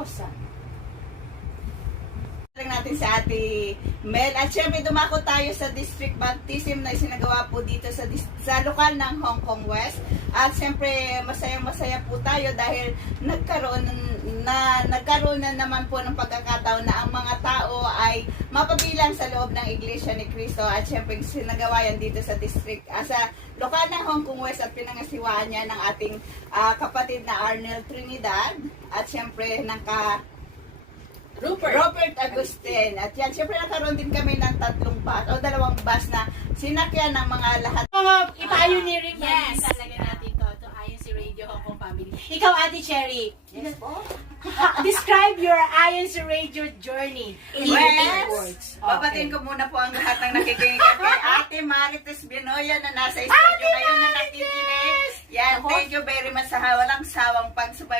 Rosa. Natin si Ate Mel. At syempre dumako tayo sa district baptism na isinagawa po dito sa lokal ng Hong Kong West. At syempre masayang-masaya po tayo dahil nagkaroon na naman po ng pagkakataon na ang mga tao ay mapabilang sa loob ng Iglesia ni Cristo. At syempre sinagawa yan dito sa district, sa lokal ng Hong Kong West at pinangasiwaan niya ng ating kapatid na Arnel Trinidad at syempre ng Robert Agustin. At yan, siyempre nakaroon din kami ng 2 bus na sinakyan ng mga lahat. Pioneering Yes. talaga natin to Ayon si Radio Hong Kong Family. Ikaw, Ate Cherry, Yes po. describe your Ayon si Radio journey in 8 words. Babatiin ko muna po ang lahat ng nakikinig kay Ate Marites Binoya na nasa studio ngayon na nakikinig. Yan, thank you very much sa walang sawang pagsubaybay.